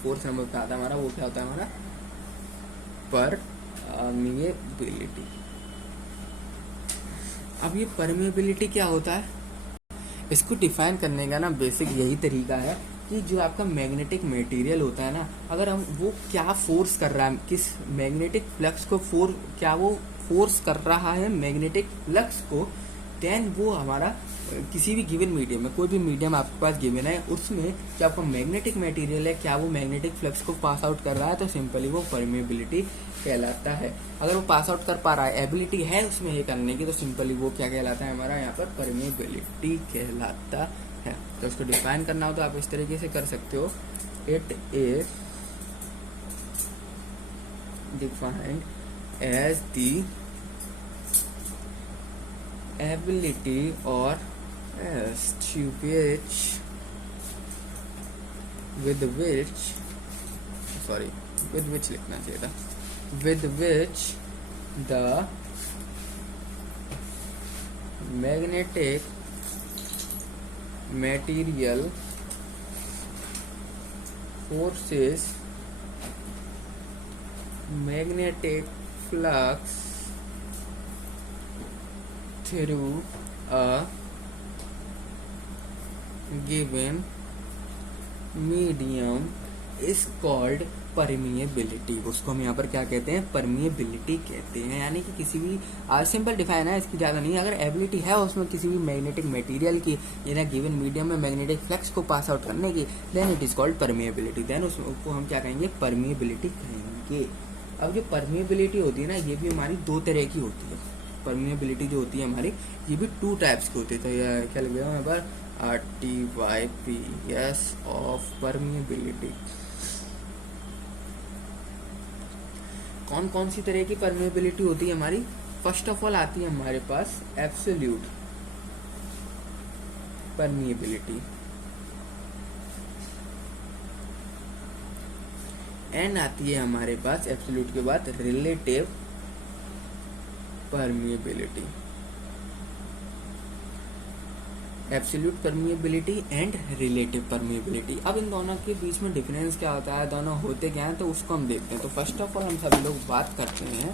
फोर्थ नंबर पे आता है हमारा, वो क्या होता है हमारा परमिएबिलिटी। अब ये परमिएबिलिटी क्या होता है, इसको डिफाइन करने का ना बेसिक यही तरीका है कि जो आपका मैग्नेटिक मटेरियल होता है ना, अगर हम वो क्या फोर्स कर रहा है, किस मैग्नेटिक फ्लक्स को क्या वो फोर्स कर रहा है मैग्नेटिक फ्लक्स को, देन वो हमारा किसी भी गिवन मीडियम में, कोई भी मीडियम आपके पास गिवन है, उसमें जो आपका मैग्नेटिक मटेरियल है क्या वो मैग्नेटिक फ्लक्स को पास आउट कर रहा है, तो सिंपली वो परमिएबिलिटी कहलाता है। अगर वो पास आउट कर पा रहा है, एबिलिटी है उसमें ये करने की, तो सिंपली वो क्या कहलाता है हमारा यहाँ पर परमिएबिलिटी कहलाता है। तो उसको डिफाइन करना हो तो आप इस तरीके से कर सकते हो, it is defined as the ability or to which with which लिखना चाहिए था, with which the magnetic material forces magnetic flux through a given medium is called permeability. उसको हम यहाँ पर क्या कहते हैं, परमिएबिलिटी कहते हैं। यानी कि किसी भी सिंपल डिफाइन है, इसकी ज़्यादा नहीं, अगर एबिलिटी है उसमें किसी भी मैग्नेटिक मटेरियल की या गिवन मीडियम में मैग्नेटिक फ्लक्स को पास आउट करने की, then it is called permeability, then उसको हम क्या कहेंगे, परमिएबिलिटी कहेंगे। अब जो परमिएबिलिटी होती है ना, ये भी हमारी दो तरह की होती है। परमिएबिलिटी जो होती है हमारी, ये भी टू टाइप्स की होती है। तो ये क्या लग गया यहाँ पर, RTYPS ऑफ परमिएबिलिटी। कौन कौन सी तरह की परमिएबिलिटी होती है हमारी, फर्स्ट ऑफ ऑल आती है हमारे पास एब्सोल्यूट परमिएबिलिटी, एंड आती है हमारे पास एब्सोल्यूट के बाद relative permeability, absolute permeability and relative permeability. अब इन दोनों के बीच में डिफरेंस क्या होता है, दोनों होते क्या हैं, तो उसको हम देखते हैं। तो फर्स्ट ऑफ ऑल हम सभी लोग बात करते हैं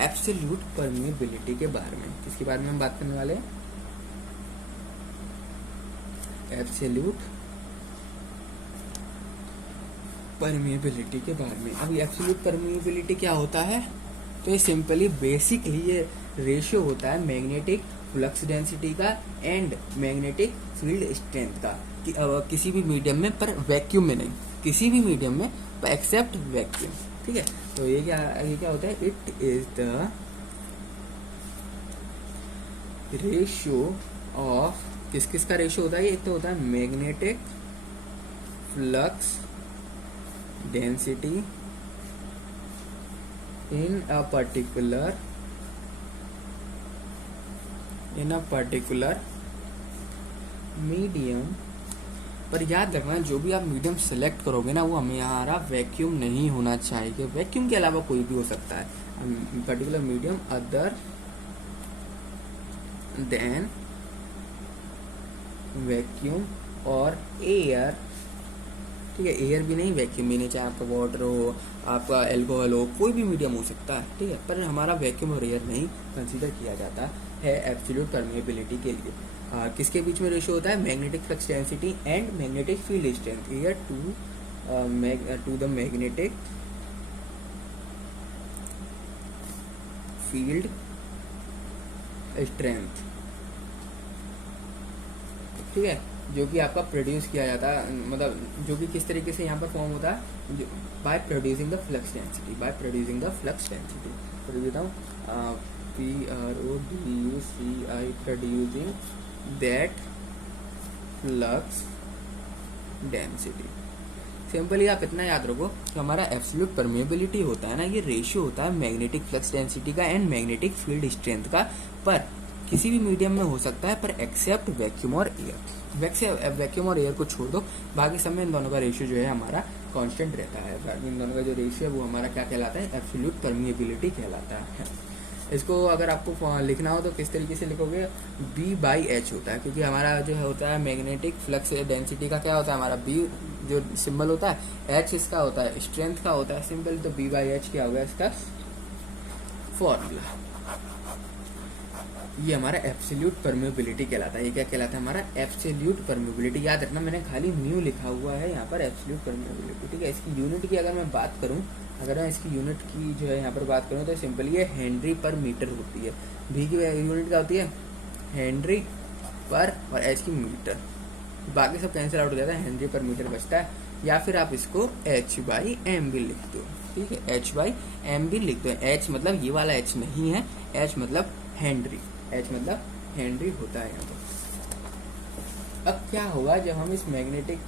एब्सोल्यूट परमिएबिलिटी के बारे में। किसके बारे में हम बात करने वाले हैं, एब्सोल्यूट परमिएबिलिटी के बारे में। अब एब्सोल्यूट परमिएबिलिटी क्या होता है, तो ये सिंपली बेसिकली ये रेशियो होता है मैग्नेटिक फ्लक्स डेंसिटी का एंड मैग्नेटिक फील्ड स्ट्रेंथ का, किसी भी मीडियम में, पर वैक्यूम में नहीं, किसी भी मीडियम में पर एक्सेप्ट वैक्यूम। ठीक है, तो ये क्या होता है, it is the ratio of, किस किस का रेशियो होता है, एक तो होता है magnetic flux density in a particular medium. पर याद रखना जो भी आप मीडियम सेलेक्ट करोगे ना वो हमारा वैक्यूम नहीं होना चाहिए। वैक्यूम के अलावा कोई भी हो सकता है। Particular medium other than vacuum और एयर। ठीक है, एयर भी नहीं, वैक्यूम भी नहीं, चाहे आपका वाटर हो, आपका एल्कोहल हो, कोई भी मीडियम हो सकता है। ठीक है, पर हमारा वैक्यूम और एयर नहीं कंसीडर किया जाता है एब्सोल्यूट परमेबिलिटी के लिए। किसके बीच में रेशियो होता है? Magnetic flux density and magnetic field strength. Air to the magnetic field strength. ठीक है, जो कि आपका प्रोड्यूस किया जाता है, मतलब जो कि किस तरीके से यहाँ पर फॉर्म होता है, by producing the flux density. By producing the flux density तो देता हूँ PRODUCI, producing that flux density. Simply आप इतना याद रखो कि हमारा एब्सोल्यूट परमेबिलिटी होता है ना, ये रेशियो होता है मैग्नेटिक फ्लक्स डेंसिटी का एंड मैग्नेटिक फील्ड स्ट्रेंथ का। पर किसी भी मीडियम में हो सकता है, पर एक्सेप्ट वैक्यूम और एयर। वैक्यूम और एयर को छोड़ दो, बाकी सब में इन दोनों का रेशियो जो है हमारा कांस्टेंट रहता है। बाकी इन दोनों का जो रेशियो है वो हमारा क्या कहलाता है? एब्सोल्यूट परमेबिलिटी कहलाता है। इसको अगर आपको लिखना हो तो किस तरीके से लिखोगे? B/H होता है, क्योंकि हमारा जो होता है मैग्नेटिक फ्लक्स डेंसिटी का क्या होता है? हमारा B जो सिंबल होता है, H इसका होता है स्ट्रेंथ का होता है सिंपल। तो B/H क्या होगा इसका फॉर्मूला? ये हमारा एब्सोल्यूट परमेबिलिटी कहलाता है। ये क्या कहलाता है? हमारा एब्सोल्यूट परमेबिलिटी। याद रखना मैंने खाली म्यू लिखा हुआ है यहाँ पर, एब्सोल्यूट परमेबिलिटी। ठीक है, इसकी यूनिट की अगर मैं बात करूँ, अगर मैं इसकी यूनिट की जो है यहाँ पर बात करूँ तो सिंपली ये हेनरी पर मीटर होती है। भी की यूनिट क्या होती है? हेनरी पर, और एच की मीटर। बाकी सब कैंसिल आउट हो जाता है, हेनरी पर मीटर बचता है। या फिर आप इसको H/m भी लिख दो। ठीक है, H/m भी लिख दो। H मतलब ये वाला H नहीं है, H मतलब हेनरी। H मतलब हेनरी होता है यहाँ पर। अब क्या होगा जब हम इस मैग्नेटिक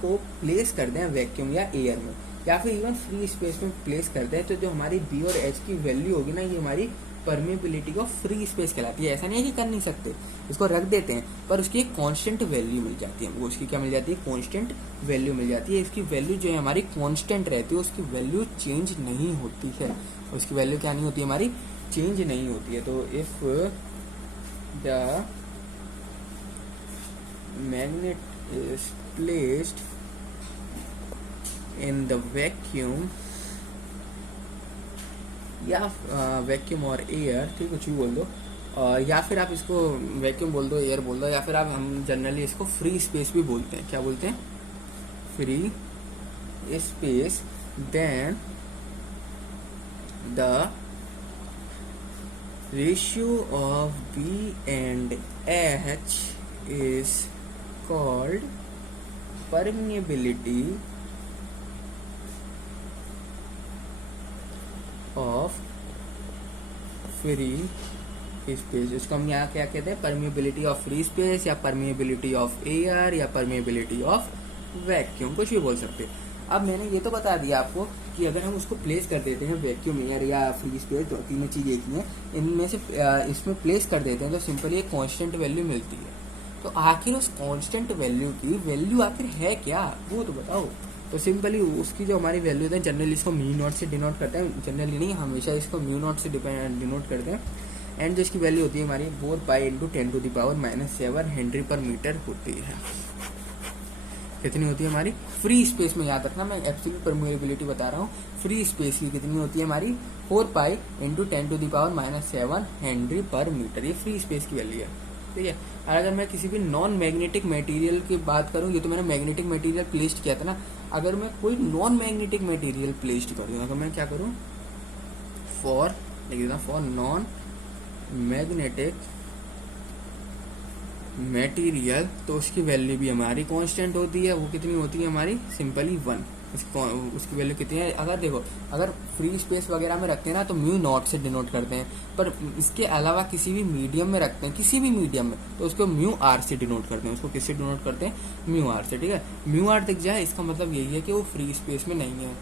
को प्लेस कर दें वैक्यूम या एयर में, या फिर इवन फ्री स्पेस में प्लेस करते हैं, तो जो हमारी B और H की वैल्यू होगी ना, ये हमारी परमेबिलिटी को फ्री स्पेस कहलाती है। ऐसा नहीं है कि कर नहीं सकते, इसको रख देते हैं, पर उसकी एक कांस्टेंट वैल्यू मिल जाती है हमको। उसकी क्या मिल जाती है? कांस्टेंट वैल्यू मिल जाती है। इसकी वैल्यू जो है हमारी कांस्टेंट रहती है, उसकी वैल्यू चेंज नहीं होती है। उसकी वैल्यू क्या नहीं होती है? हमारी चेंज नहीं होती है। तो if the magnet is placed in the vacuum या वैक्यूम और एयर, ठीक, कुछ भी बोल दो, या फिर आप इसको वैक्यूम बोल दो, एयर बोल दो, या फिर आप हम जनरली इसको फ्री स्पेस भी बोलते हैं। क्या बोलते हैं? Free space. Then the ratio of B and H is called permeability of free space. इसको हम यहाँ क्या कहते हैं? परमेबिलिटी ऑफ फ्री स्पेस, या परमेबिलिटी ऑफ एयर, या परमेबिलिटी ऑफ वैक्यूम, कुछ भी बोल सकते हैं। अब मैंने ये तो बता दिया आपको कि अगर हम उसको प्लेस कर देते हैं वैक्यूम, एयर या फ्री स्पेस, तो तीनों चीज़ एक ही है, इनमें से इसमें प्लेस कर देते हैं तो सिंपली एक कांस्टेंट वैल्यू मिलती है। तो आखिर उस कांस्टेंट वैल्यू की वैल्यू आखिर है क्या, वो तो बताओ। तो सिंपली उसकी जो हमारी वैल्यू है, जनरली इसको म्यू नॉट से डिनोट करते हैं, जनरली नहीं, हमेशा इसको म्यू नॉट से डिनोट करते हैं। एंड जो इसकी वैल्यू होती है हमारी 4π×10⁻⁷ हेनरी पर मीटर होती है। कितनी होती है हमारी? फ्री स्पेस में, याद रखना मैं एब्सोल्यूट परमेबिलिटी बता रहा हूँ। फ्री स्पेस की कितनी होती है हमारी? 4π×10⁻⁷ हेनरी पर मीटर। ये फ्री स्पेस की वैल्यू है। ठीक है, और अगर मैं किसी भी नॉन मैग्नेटिक मटेरियल की बात करूँ, ये तो मैंने मैग्नेटिक मटेरियल प्लेस्ड किया था ना, अगर मैं कोई नॉन मैग्नेटिक मटेरियल प्लेस्ड कर दूँ, अगर मैं क्या करूँ? फॉर लिख देता हूँ, फॉर नॉन मैग्नेटिक मटेरियल, तो उसकी वैल्यू भी हमारी कांस्टेंट होती है। वो कितनी होती है हमारी? सिंपली 1। उसकी वैल्यू कितनी है? अगर देखो, अगर फ्री स्पेस वगैरह में रखते हैं ना तो म्यू नॉट से डिनोट करते हैं, पर इसके अलावा किसी भी मीडियम में रखते हैं, किसी भी मीडियम में, तो उसको म्यू आर से डिनोट करते हैं। उसको किससे डिनोट करते हैं? म्यू आर से। ठीक है, म्यू आर दिख जाए इसका मतलब यही है कि वो फ्री स्पेस में नहीं है।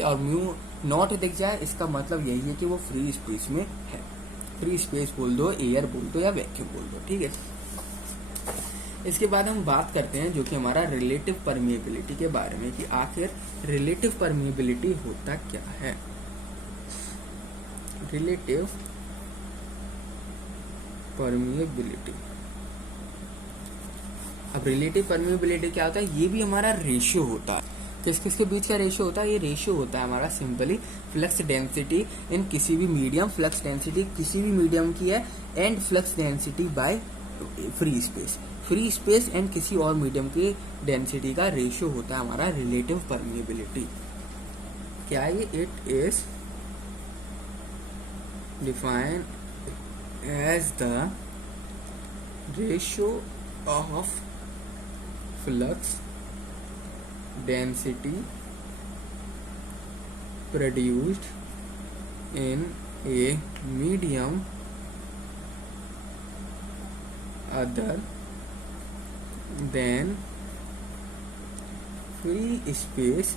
और म्यू नॉट दिख जाए इसका मतलब यही है कि वो फ्री स्पेस में है। फ्री स्पेस बोल दो, एयर बोल दो या वैक्यूम बोल दो, ठीक है। इसके बाद हम बात करते हैं जो कि हमारा रिलेटिव परमिएबिलिटी के बारे में, कि आखिर रिलेटिव परमिएबिलिटी होता क्या है। रिलेटिव परमिएबिलिटी, अब रिलेटिव परमिएबिलिटी क्या होता है, ये भी हमारा रेशियो होता है। किस किस के बीच का रेशियो होता है, ये रेशियो होता है हमारा सिंपली फ्लक्स डेंसिटी इन किसी भी मीडियम, फ्लक्स डेंसिटी किसी भी मीडियम की है, and flux density by free space, free space and किसी और मीडियम की डेंसिटी का रेशियो होता है हमारा रिलेटिव परमिएबिलिटी। क्या है, it is defined as the ratio of flux density produced in a medium other than free space,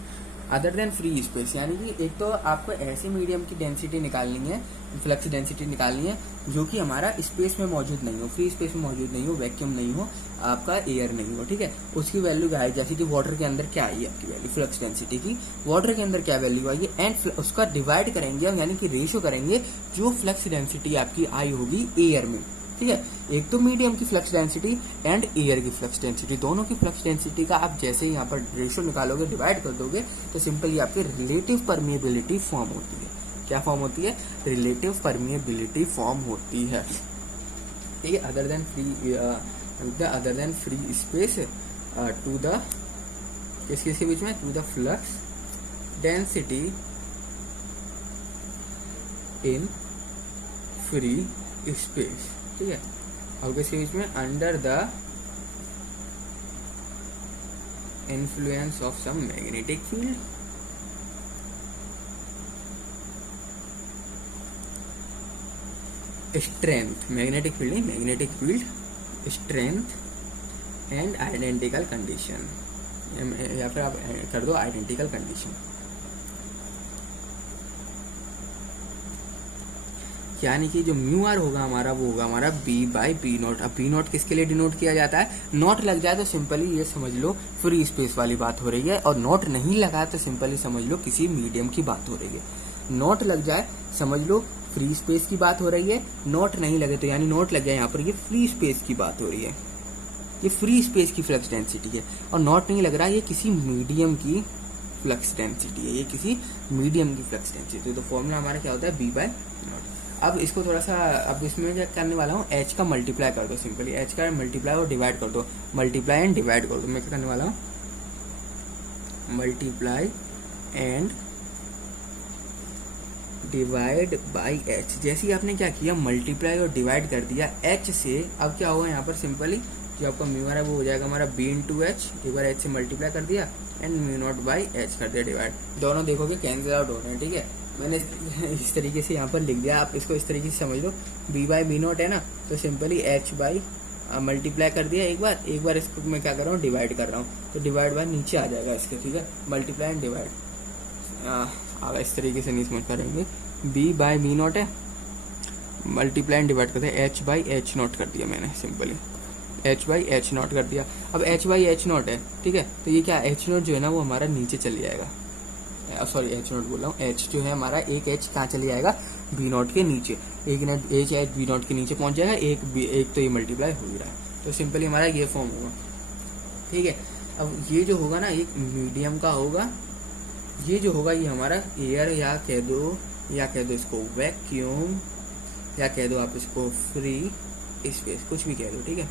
other than free space, यानी कि एक तो आपको ऐसे मीडियम की डेंसिटी निकालनी है, फ्लक्स डेंसिटी निकालनी है जो कि हमारा स्पेस में मौजूद नहीं हो, फ्री स्पेस में मौजूद नहीं हो, वैक्यूम नहीं हो, आपका एयर नहीं हो, ठीक है। उसकी वैल्यू क्या है, जैसे कि वाटर के अंदर क्या आई है आपकी वैल्यू फ्लक्स डेंसिटी की, वाटर के अंदर क्या वैल्यू आई है, एंड उसका डिवाइड करेंगे हम, यानी कि रेशियो करेंगे जो फ्लक्स डेंसिटी आपकी आई होगी एयर में, ठीक है। एक तो मीडियम की फ्लक्स डेंसिटी एंड एयर की फ्लक्स डेंसिटी, दोनों की फ्लक्स डेंसिटी का आप जैसे ही यहाँ पर रेशियो निकालोगे, डिवाइड कर दोगे, तो सिंपली आपकी रिलेटिव परमिएबिलिटी फॉर्म होती है। क्या फॉर्म होती है, रिलेटिव परमिएबिलिटी फॉर्म होती है, ठीक है। Other than free space to the किस के बीच में, to the flux density in free space, ठीक है। और किसके बीच में, under the influence of some magnetic field, strength, magnetic field नहीं, magnetic field strength and identical condition, या फिर आप कर दो आइडेंटिकल कंडीशन। यानी कि जो म्यू आर होगा हमारा, वो होगा हमारा बी बाई बी नॉट। अब बी नॉट किसके लिए डिनोट किया जाता है, नॉट लग जाए तो सिंपली ये समझ लो फ्री स्पेस वाली बात हो रही है, और नॉट नहीं लगा तो सिंपली समझ लो किसी मीडियम की बात हो रही है। नॉट लग जाए समझ लो फ्री स्पेस की बात हो रही है, नॉट नहीं लगे तो यानी नॉट लग जाए यहाँ पर, ये फ्री स्पेस की बात हो रही है, ये फ्री स्पेस की फ्लक्स डेंसिटी है। और नॉट नहीं लग रहा, ये किसी मीडियम की फ्लक्स डेंसिटी है, ये किसी मीडियम की फ्लक्स डेंसिटी। तो फॉर्मूला हमारा क्या होता है, बी बाय नॉट। अब इसको थोड़ा सा, अब इसमें क्या करने वाला हूँ, एच का मल्टीप्लाई कर दो, सिंपली एच का मल्टीप्लाई और डिवाइड कर दो, मल्टीप्लाई एंड डिवाइड कर दो। मैं क्या करने वाला हूँ, multiply and divide by H. जैसे ही आपने क्या किया, मल्टीप्लाई और डिवाइड कर दिया एच से, अब क्या होगा यहाँ पर सिंपली जो आपका म्यू आर है वो हो जाएगा हमारा बी इंटू एच, एक बार एच से मल्टीप्लाई कर दिया and mu naught by H कर दिया डिवाइड। दोनों देखोगे कैंसिल आउट हो रहे हैं, ठीक है। मैंने इस तरीके से यहाँ पर लिख दिया, आप इसको इस तरीके से समझ लो, बी बाई बी नॉट है ना, तो सिंपली एच बाई मल्टीप्लाई कर दिया एक बार इसको मैं क्या कर रहा हूँ, डिवाइड कर रहा हूँ, तो डिवाइड बाय नीचे आ जाएगा इसके, ठीक है। मल्टीप्लाई एंड डिवाइड अब इस तरीके से नहीं समझ पाएंगे, बी बाई बी नॉट है, मल्टीप्लाई एंड डिवाइड करते हैं, एच बाई एच नॉट कर दिया मैंने, simply H by H not कर दिया। अब एच बाई एच नॉट है, ठीक है, तो ये क्या एच नॉट जो है ना वो हमारा नीचे चले जाएगा, सॉरी एच नॉट बोल रहा हूँ, एच जो है हमारा एक एच कहाँ चले जाएगा, बी नॉट के नीचे, एक एच बी नॉट के नीचे पहुंच जाएगा, एक तो ये मल्टीप्लाई हो ही रहा है, तो सिंपली हमारा ये फॉर्म होगा, ठीक है। अब ये जो होगा ना एक मीडियम का होगा, ये जो होगा ये हमारा एयर, या कह दो इसको वैक्यूम, या कह दो आप इसको फ्री स्पेस, कुछ भी कह दो, ठीक है।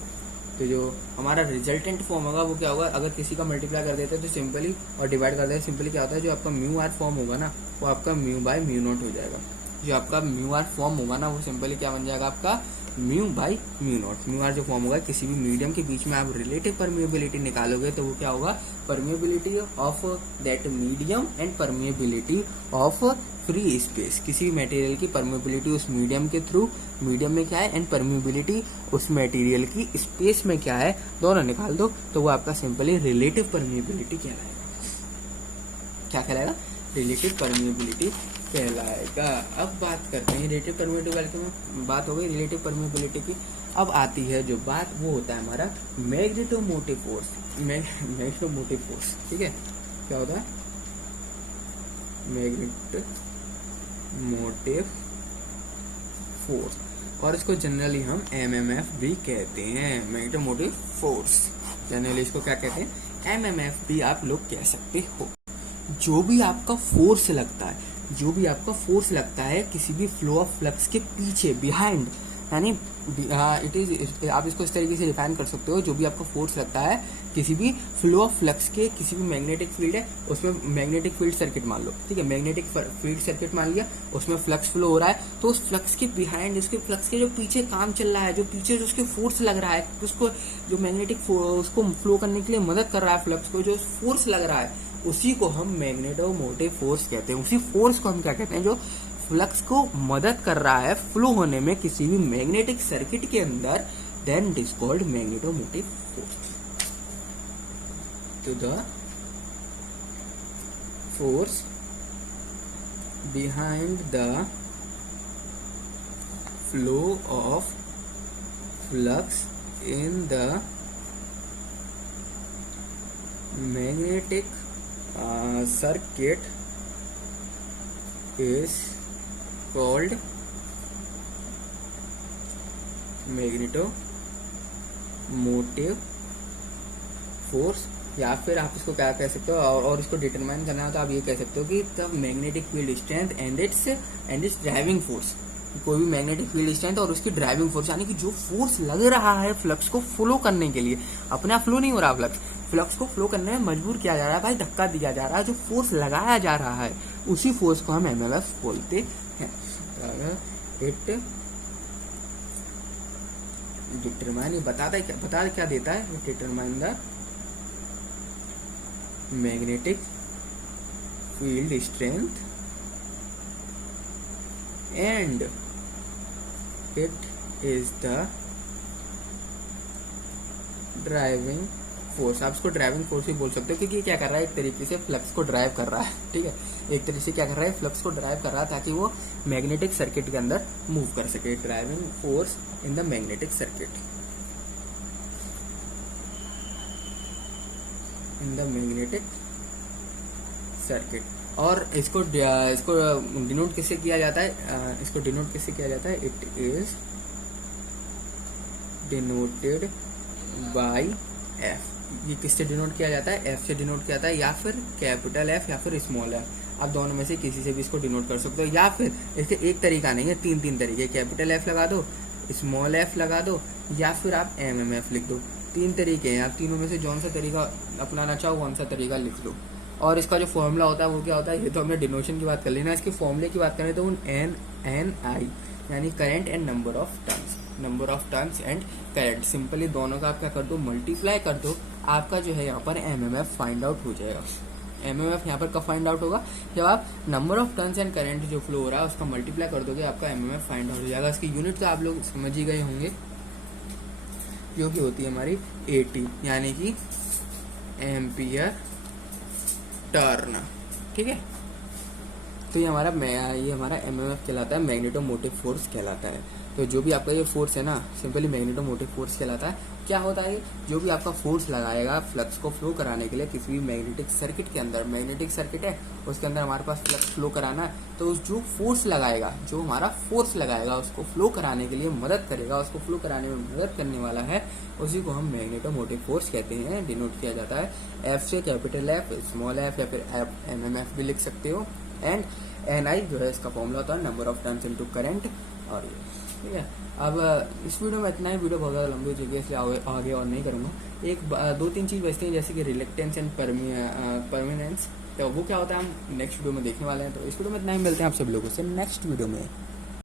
तो जो हमारा रिजल्टेंट फॉर्म होगा वो क्या होगा, अगर किसी का मल्टीप्लाई कर देते हैं तो सिंपली और डिवाइड कर देते हैं, सिंपली क्या होता है, जो आपका म्यू आर फॉर्म होगा ना वो आपका म्यू बाय म्यू नॉट हो जाएगा। जो आपका म्यू आर फॉर्म होगा ना वो सिंपली क्या बन जाएगा, आपका mu by mu naught. Mu R जो फॉर्म होगा किसी भी मीडियम के बीच में आप रिलेटिव परमिएबिलिटी निकालोगे तो वो क्या होगा, permeability of that medium and permeability of free space. किसी भी मटेरियल की परमिएबिलिटी उस मीडियम के थ्रू, मीडियम में क्या है, एंड परमिएबिलिटी उस मटेरियल की स्पेस में क्या है, दोनों निकाल दो तो वो आपका सिंपली रिलेटिव परमिएबिलिटी कहलाएगा। क्या कहलाएगा, रिलेटिव परमिएबिलिटी कहलाएगा। अब बात करते हैं रिलेटिव परमिएबिलिटी में, बात हो गई रिलेटिव परमिएबिलिटी की। अब आती है जो बात, वो होता है हमारा मैग्नेटोमोटिव फोर्स। मैग्नेटोमोटिव फोर्स, ठीक है, क्या होता है मैग्नेटोमोटिव फोर्स, और इसको जनरली हम एमएमएफ भी कहते हैं, मैग्नेटोमोटिव फोर्स। जनरली इसको क्या कहते हैं, एमएमएफ भी आप लोग कह सकते हो। जो भी आपका फोर्स लगता है, जो भी आपका फोर्स लगता है किसी भी फ्लो ऑफ फ्लक्स के पीछे, बिहाइंड, यानी इट इज, आप इसको इस तरीके से डिफाइन कर सकते हो, जो भी आपका फोर्स लगता है किसी भी फ्लो ऑफ फ्लक्स के, किसी भी मैग्नेटिक फील्ड है उसमें, मैग्नेटिक फील्ड सर्किट मान लो, ठीक है, मैग्नेटिक फील्ड सर्किट मान लिया, उसमें फ्लक्स फ्लो हो रहा है, तो उस फ्लक्स के बिहाइंड, उसके फ्लक्स के जो पीछे काम चल रहा है, जो पीछे जो उसके फोर्स लग रहा है, उसको जो मैग्नेटिक उसको फ्लो करने के लिए मदद कर रहा है, फ्लक्स को जो फोर्स लग रहा है, उसी को हम मैग्नेटोमोटिव फोर्स कहते हैं। उसी फोर्स को हम क्या कहते हैं, जो फ्लक्स को मदद कर रहा है फ्लो होने में किसी भी मैग्नेटिक सर्किट के अंदर, then it is called magnetomotive force. तो the force behind the flow of flux in the magnetic circuit is called magnetomotive force. या फिर आप इसको क्या कह सकते हो, और इसको डिटरमाइन करना है तो आप ये कह सकते हो कि the magnetic field strength and it's driving force. कोई भी मैग्नेटिक फील्ड स्ट्रेंथ और उसकी ड्राइविंग फोर्स, यानी कि जो फोर्स लग रहा है फ्लक्स को फ्लो करने के लिए, अपने आप फ्लो नहीं हो रहा, फ्लक्स को फ्लो करने में मजबूर किया जा रहा है, भाई धक्का दिया जा रहा है, जो फोर्स लगाया जा रहा है उसी फोर्स को हम एमएमएफ बोलते हैं। इट डिटरमाइन, बता क्या देता है, it determine the magnetic field strength and it is the driving force. आप इसको ड्राइविंग फोर्स भी बोल सकते हो, क्योंकि क्या कर रहा है, एक तरीके से फ्लक्स को ड्राइव कर रहा है, ठीक है, एक तरीके से क्या कर रहा है, फ्लक्स को ड्राइव कर रहा है ताकि वो मैग्नेटिक सर्किट के अंदर मूव कर सके। Driving force in the magnetic circuit, in the magnetic circuit. और इसको डिनोट किससे किया जाता है, इसको डिनोट किससे किया जाता है, it is denoted by F. ये किससे डिनोट किया जाता है, एफ से डिनोट किया जाता है, या फिर कैपिटल एफ या फिर स्मॉल एफ, आप दोनों में से किसी से भी इसको डिनोट कर सकते हो। या फिर इसके एक तरीका नहीं है, तीन तरीके, कैपिटल एफ लगा दो, स्मॉल एफ लगा दो, या फिर आप एमएमएफ लिख दो। 3 तरीके हैं, आप तीनों में से जौन सा तरीका अपनाना चाहो कौन सा तरीका लिख दो। और इसका जो फॉर्मूला होता है वो क्या होता है, ये तो हमने डिनोशन की बात कर ली ना, इसके फॉर्मूले की बात करें तो एन आई, यानी current and number of turns and current. Simply दोनों का आप क्या कर दो, मल्टीप्लाई कर दो, आपका जो है यहाँ पर एमएमएफ फाइंड आउट हो जाएगा। एमएमएफ यहाँ पर कब फाइंड आउट होगा, जब आप number of turns and current जो फ्लो हो रहा है उसका मल्टीप्लाई कर दोगे, आपका एमएमएफ फाइंड आउट हो जाएगा। इसकी यूनिट तो आप लोग समझ ही गए होंगे, जो कि होती है हमारी एटी, यानी कि एम्पियर टर्न, ठीक है। तो ये हमारा एमएमएफ कहलाता है, मैग्नेटोमोटिव फोर्स कहलाता है। तो जो भी आपका ये फोर्स है ना, सिंपली मैग्नेटोमोटिव फोर्स कहलाता है। क्या होता है, जो भी आपका फोर्स लगाएगा फ्लक्स को फ्लो कराने के लिए किसी भी मैग्नेटिक सर्किट के अंदर, मैग्नेटिक सर्किट है उसके अंदर हमारे पास फ्लक्स फ्लो कराना है, तो जो फोर्स लगाएगा, जो हमारा फोर्स लगाएगा उसको फ्लो कराने के लिए मदद करेगा, उसको फ्लो कराने में मदद करने वाला है, उसी को हम मैग्नेटोमोटिव फोर्स कहते हैं। डिनोट किया जाता है एफ से, कैपिटल एफ, स्मॉल एफ, या फिर एमएमएफ भी लिख सकते हो। एंड एन आई जो है इसका फॉर्मूला होता है number of turns into current. और ये ठीक है। अब इस वीडियो में इतना ही, वीडियो बहुत ज़्यादा लंबी हो चुकी है इसलिए आगे और नहीं करूँगा। एक 2-3 चीज़ बचती हैं, जैसे कि रिलेक्टेंस एंड परमानेंस, तो वो क्या होता है हम नेक्स्ट वीडियो में देखने वाले हैं। तो इस वीडियो में इतना ही, मिलते हैं आप सभी लोगों से नेक्स्ट वीडियो में।